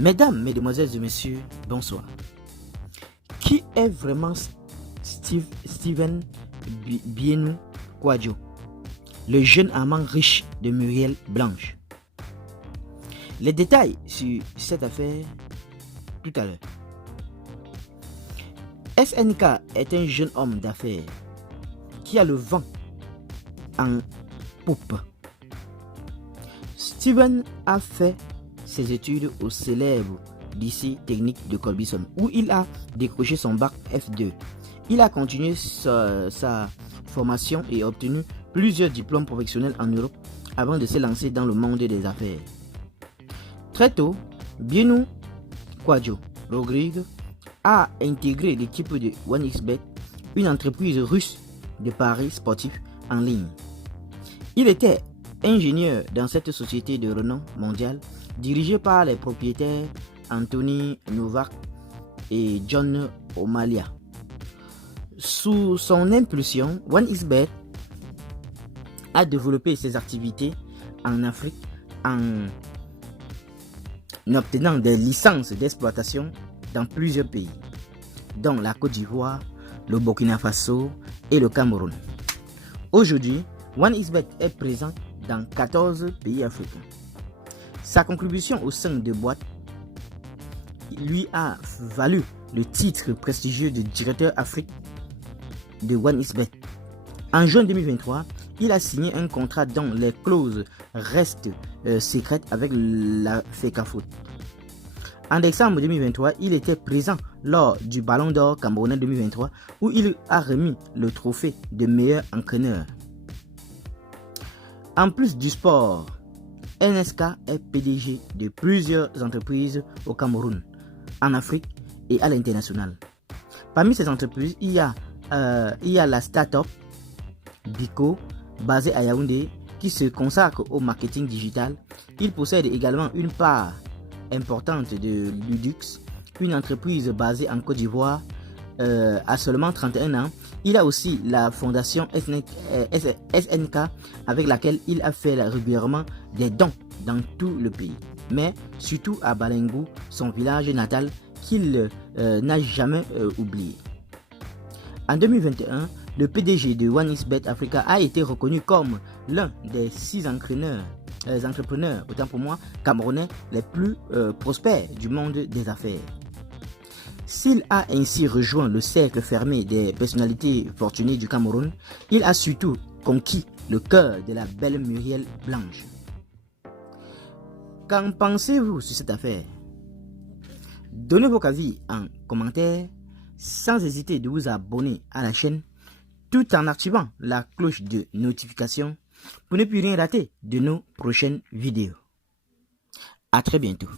Mesdames, Mesdemoiselles et Messieurs, bonsoir. Qui est vraiment Steven Bienou Kwadjo, le jeune amant riche de Muriel Blanche? Les détails sur cette affaire tout à l'heure. SNK est un jeune homme d'affaires qui a le vent en poupe. Steven a fait ses études au célèbre lycée technique de Colbison où il a décroché son bac F2. Il a continué sa formation et obtenu plusieurs diplômes professionnels en Europe avant de se lancer dans le monde des affaires. Très tôt, Bienou Kwadjo Rodrigue a intégré l'équipe de 1xBet, une entreprise russe de paris sportifs en ligne. Il était ingénieur dans cette société de renom mondial dirigée par les propriétaires Anthony Novak et John O'Malley. Sous son impulsion, 1xBet a développé ses activités en Afrique en obtenant des licences d'exploitation dans plusieurs pays, dont la Côte d'Ivoire, le Burkina Faso et le Cameroun. Aujourd'hui, 1xBet est présent dans 14 pays africains. Sa contribution au sein de boîtes lui a valu le titre prestigieux de directeur Afrique de 1xBet. En juin 2023, il a signé un contrat dont les clauses restent secrètes avec la FECAFOOT. En décembre 2023, il était présent lors du Ballon d'Or camerounais 2023 où il a remis le trophée de meilleur entraîneur. En plus du sport, NSK est PDG de plusieurs entreprises au Cameroun, en Afrique et à l'international. Parmi ces entreprises, il y a la start-up Biko, basée à Yaoundé, qui se consacre au marketing digital. Il possède également une part importante de Ludux, une entreprise basée en Côte d'Ivoire à seulement 31 ans. Il a aussi la fondation SNK avec laquelle il a fait régulièrement des dons dans tout le pays, mais surtout à Balengou, son village natal qu'il n'a jamais oublié. En 2021, le PDG de 1xBet Africa a été reconnu comme l'un des 6 entrepreneurs, autant pour moi, camerounais les plus prospères du monde des affaires. S'il a ainsi rejoint le cercle fermé des personnalités fortunées du Cameroun, il a surtout conquis le cœur de la belle Muriel Blanche. Qu'en pensez-vous sur cette affaire? Donnez vos avis en commentaire, sans hésiter de vous abonner à la chaîne, tout en activant la cloche de notification pour ne plus rien rater de nos prochaines vidéos. À très bientôt.